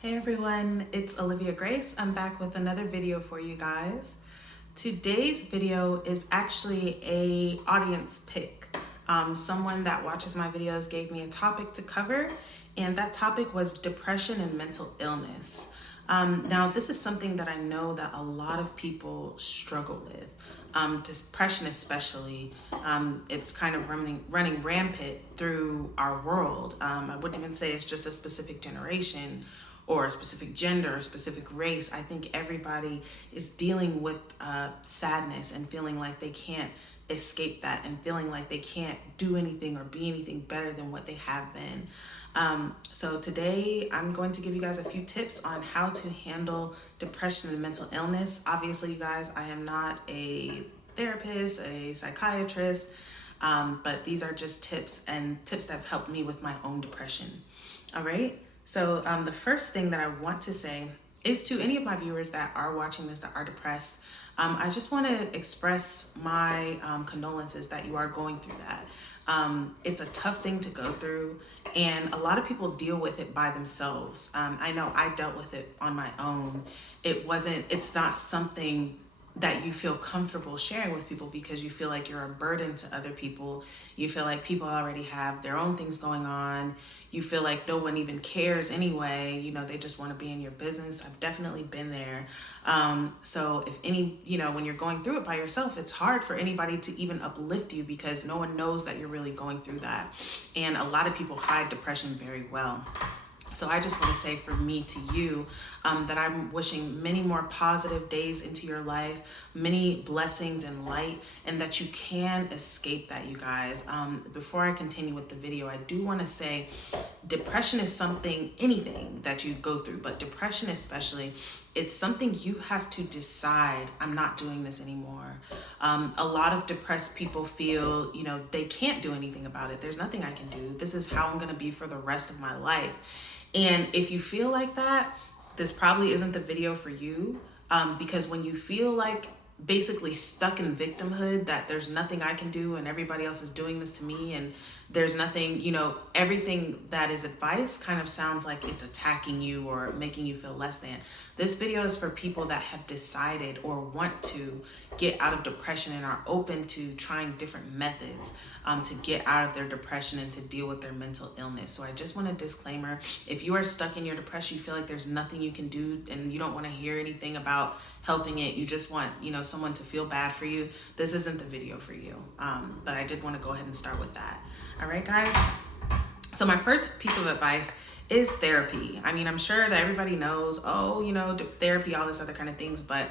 Hey everyone, it's Olivia Grace. I'm back with another video for you guys. Today's video is actually a audience pick. Someone that watches my videos gave me a topic to cover, and that topic was depression and mental illness. Now, this is something that I know that a lot of people struggle with. Depression especially, it's kind of running rampant through our world. I wouldn't even say it's just a specific generation or a specific gender or specific race. I think everybody is dealing with sadness and feeling like they can't escape that and feeling like they can't do anything or be anything better than what they have been. So today I'm going to give you guys a few tips on how to handle depression and mental illness. Obviously, you guys, I am not a therapist, a psychiatrist, but these are just tips that have helped me with my own depression. All right. So the first thing that I want to say is to any of my viewers that are watching this that are depressed, I just want to express my condolences that you are going through that. It's a tough thing to go through, and a lot of people deal with it by themselves. I know I dealt with it on my own. It's not something that you feel comfortable sharing with people because you feel like you're a burden to other people. You feel like people already have their own things going on. You feel like no one even cares anyway. You know, they just want to be in your business. I've definitely been there. So if when you're going through it by yourself, it's hard for anybody to even uplift you because no one knows that you're really going through that. And a lot of people hide depression very well. So I just want to say for me to you that I'm wishing many more positive days into your life, many blessings and light, and that you can escape that, you guys. Before I continue with the video, I do want to say depression is anything that you go through, but depression especially, it's something you have to decide, I'm not doing this anymore. A lot of depressed people feel, they can't do anything about it. There's nothing I can do. This is how I'm going to be for the rest of my life. And if you feel like that, this probably isn't the video for you, because when you feel like basically stuck in victimhood, that there's nothing I can do and everybody else is doing this to me and there's nothing, everything that is advice kind of sounds like it's attacking you or making you feel less than. This video is for people that have decided or want to get out of depression and are open to trying different methods to get out of their depression and to deal with their mental illness. So I just want a disclaimer. If you are stuck in your depression, you feel like there's nothing you can do and you don't want to hear anything about helping it, you just want, someone to feel bad for you, this isn't the video for you. But I did want to go ahead and start with that. All right, guys. So my first piece of advice is therapy. I mean, I'm sure that everybody knows, therapy, all this other kind of things, but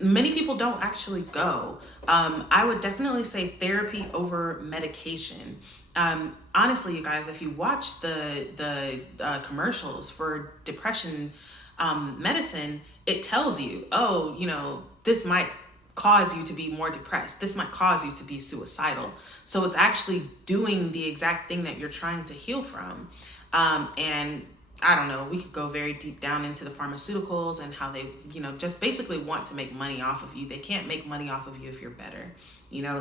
many people don't actually go. I would definitely say therapy over medication. Honestly, you guys, if you watch the commercials for depression medicine, it tells you, this might cause you to be more depressed. This might cause you to be suicidal. So it's actually doing the exact thing that you're trying to heal from. And I don't know, we could go very deep down into the pharmaceuticals and how they, just basically want to make money off of you. They can't make money off of you if you're better,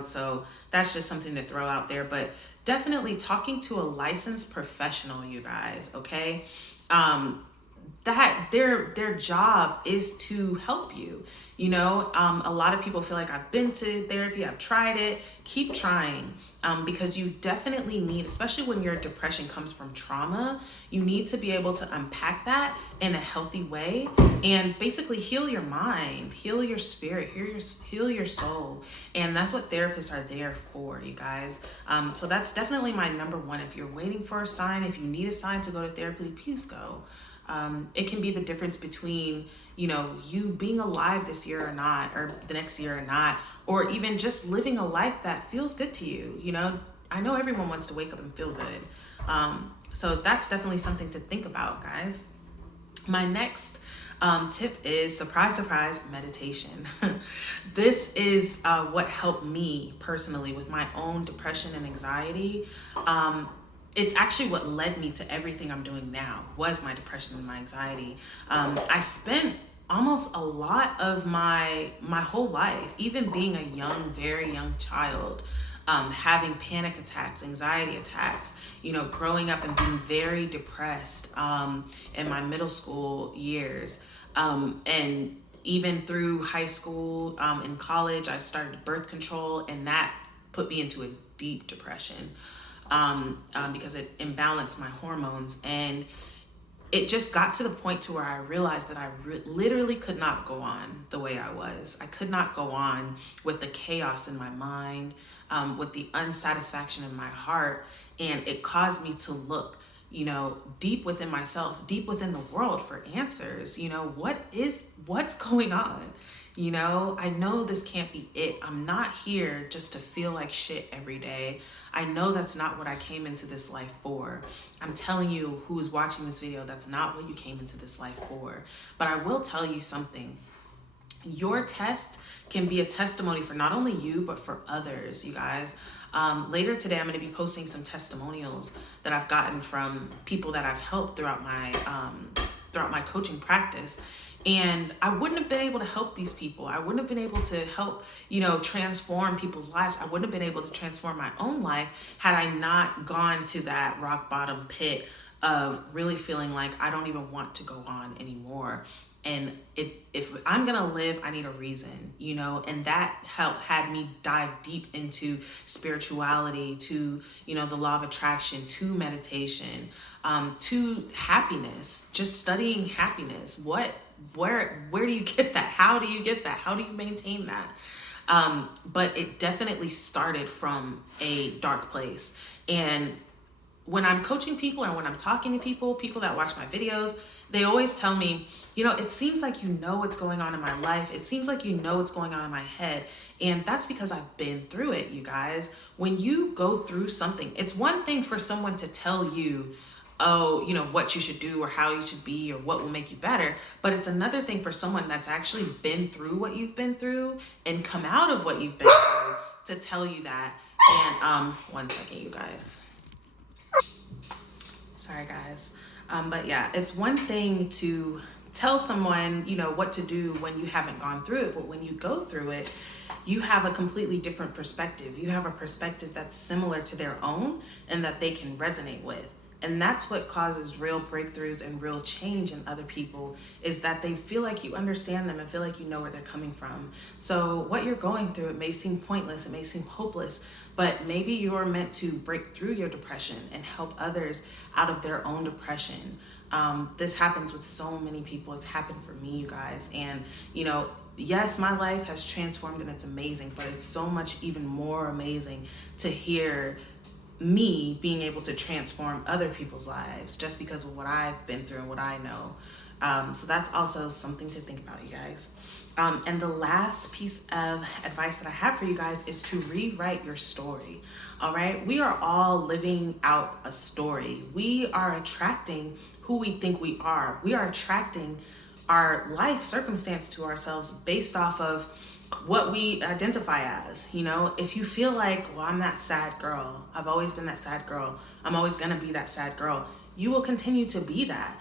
so that's just something to throw out there. But definitely talking to a licensed professional, you guys, okay? That their job is to help you. A lot of people feel like I've been to therapy, I've tried it. Keep trying, because you definitely need, especially when your depression comes from trauma, you need to be able to unpack that in a healthy way and basically heal your mind, heal your spirit, heal your soul. And that's what therapists are there for, you guys. So that's definitely my number one. If you're waiting for a sign, if you need a sign to go to therapy, please go. It can be the difference between, you being alive this year or not, or the next year or not, or even just living a life that feels good to you. I know everyone wants to wake up and feel good. So that's definitely something to think about, guys. My next tip is, surprise, surprise, meditation. This is what helped me personally with my own depression and anxiety. It's actually what led me to everything I'm doing now, was my depression and my anxiety. I spent almost a lot of my whole life, even being a very young child, having panic attacks, anxiety attacks, growing up and being very depressed in my middle school years. And even through high school, in college, I started birth control, and that put me into a deep depression because it imbalanced my hormones. And it just got to the point to where I realized that I literally could not go on the way I was. I could not go on with the chaos in my mind, with the unsatisfaction in my heart. And it caused me to look, deep within myself, deep within the world for answers. What's going on? I know this can't be it. I'm not here just to feel like shit every day. I know that's not what I came into this life for. I'm telling you who is watching this video, that's not what you came into this life for. But I will tell you something. Your test can be a testimony for not only you, but for others, you guys. Later today, I'm going to be posting some testimonials that I've gotten from people that I've helped throughout my coaching practice. And I wouldn't have been able to help these people. I wouldn't have been able to help, transform people's lives. I wouldn't have been able to transform my own life had I not gone to that rock bottom pit of really feeling like I don't even want to go on anymore. And if I'm gonna live, I need a reason, and that had me dive deep into spirituality, to, the law of attraction, to meditation, to happiness, just studying happiness. Where do you get that? How do you get that? How do you maintain that? But it definitely started from a dark place. And when I'm coaching people, or when I'm talking to people that watch my videos, they always tell me, it seems like you know what's going on in my life. It seems like you know what's going on in my head. And that's because I've been through it, you guys. When you go through something, it's one thing for someone to tell you, oh, what you should do or how you should be or what will make you better. But it's another thing for someone that's actually been through what you've been through and come out of what you've been through to tell you that. And one second, you guys. Sorry, guys. But yeah, it's one thing to tell someone, what to do when you haven't gone through it. But when you go through it, you have a completely different perspective. You have a perspective that's similar to their own and that they can resonate with. And that's what causes real breakthroughs and real change in other people, is that they feel like you understand them and feel like you know where they're coming from. So what you're going through, it may seem pointless, it may seem hopeless, but maybe you're meant to break through your depression and help others out of their own depression. This happens with so many people. It's happened for me, you guys. And, yes, my life has transformed and it's amazing, but it's so much even more amazing to hear me being able to transform other people's lives just because of what I've been through and what I know. So that's also something to think about, you guys. And the last piece of advice that I have for you guys is to rewrite your story. All right. We are all living out a story. We are attracting who we think we are. We are attracting our life circumstance to ourselves based off of what we identify as. If you feel like, well, I'm that sad girl, I've always been that sad girl, I'm always gonna be that sad girl, you will continue to be that,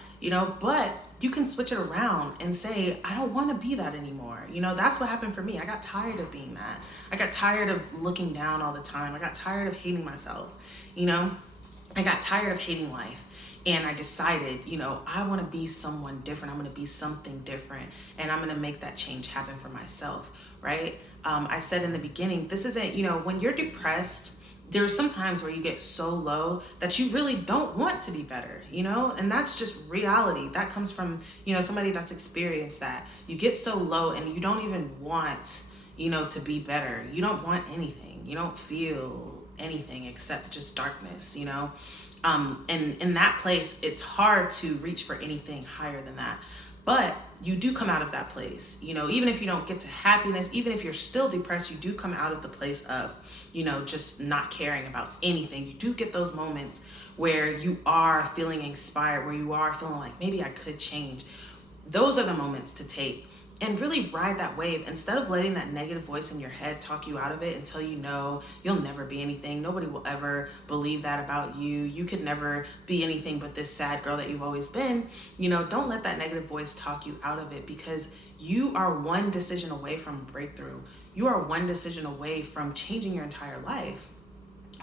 but you can switch it around and say, I don't want to be that anymore. That's what happened for me. I got tired of being that. I got tired of looking down all the time. I got tired of hating myself. I got tired of hating life. And I decided, I want to be someone different. I'm going to be something different. And I'm going to make that change happen for myself, right? I said in the beginning, this isn't, when you're depressed, there's some times where you get so low that you really don't want to be better, and that's just reality. That comes from, somebody that's experienced that. You get so low and you don't even want, to be better. You don't want anything. You don't feel anything except just darkness, and in that place, it's hard to reach for anything higher than that. But you do come out of that place, even if you don't get to happiness, even if you're still depressed, you do come out of the place of, just not caring about anything. You do get those moments where you are feeling inspired, where you are feeling like maybe I could change. Those are the moments to take and really ride that wave instead of letting that negative voice in your head talk you out of it and tell you, no, you'll never be anything. Nobody will ever believe that about you. You could never be anything but this sad girl that you've always been. Don't let that negative voice talk you out of it, because you are one decision away from breakthrough. You are one decision away from changing your entire life.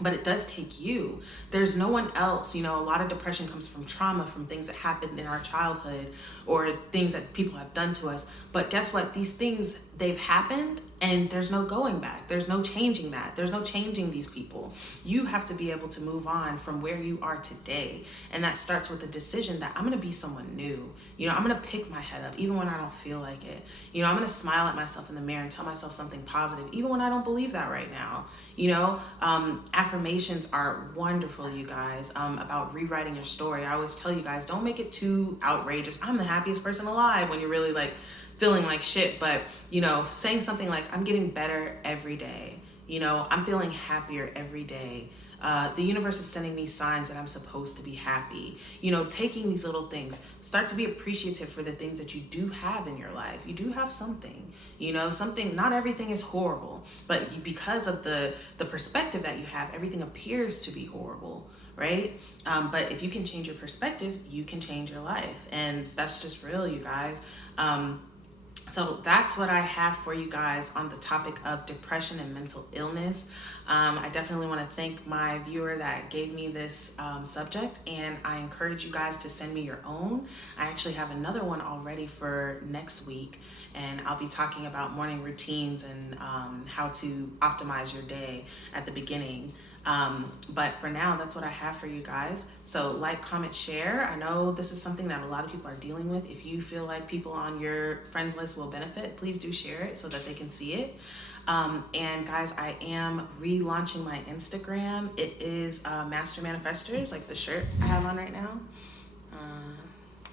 but it does take you. There's no one else. You know, a lot of depression comes from trauma, from things that happened in our childhood or things that people have done to us. But guess what? These things, they've happened and there's no going back. There's no changing that. There's no changing these people. You have to be able to move on from where you are today. And that starts with a decision that I'm going to be someone new. You know, I'm going to pick my head up even when I don't feel like it. You know, I'm going to smile at myself in the mirror and tell myself something positive even when I don't believe that right now. You know, affirmations are wonderful, you guys, about rewriting your story. I always tell you guys, don't make it too outrageous. I'm the happiest person alive when you're really like feeling like shit. But, you know, saying something like, I'm getting better every day. You know, I'm feeling happier every day. The universe is sending me signs that I'm supposed to be happy. You know, taking these little things, start to be appreciative for the things that you do have in your life. You do have something, you know, something. Not everything is horrible, but because of the perspective that you have, everything appears to be horrible, right? But if you can change your perspective, you can change your life. And that's just real, you guys. So that's what I have for you guys on the topic of depression and mental illness. I definitely want to thank my viewer that gave me this subject, and I encourage you guys to send me your own. I actually have another one already for next week, and I'll be talking about morning routines and how to optimize your day at the beginning. But for now, that's what I have for you guys. So like, comment, share. I know this is something that a lot of people are dealing with. If you feel like people on your friends list will benefit, please do share it so that they can see it. And guys, I am relaunching my Instagram. It is Master Manifestors, like the shirt I have on right now.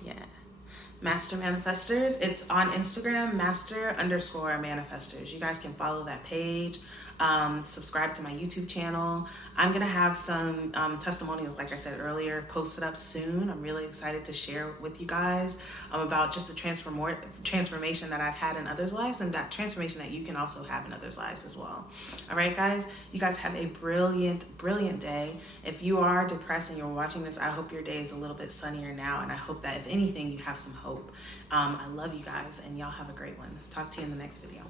Yeah. Master Manifestors. It's on Instagram, master_manifestors. You guys can follow that page. Subscribe to my YouTube channel. I'm gonna have some testimonials, like I said earlier, posted up soon. I'm really excited to share with you guys about just the transformation that I've had in others' lives, and that transformation that you can also have in others' lives as well. All right, guys, you guys have a brilliant day. If you are depressed and you're watching this, I hope your day is a little bit sunnier now, and I hope that if anything, you have some hope. I love you guys, and y'all have a great one. Talk to you in the next video.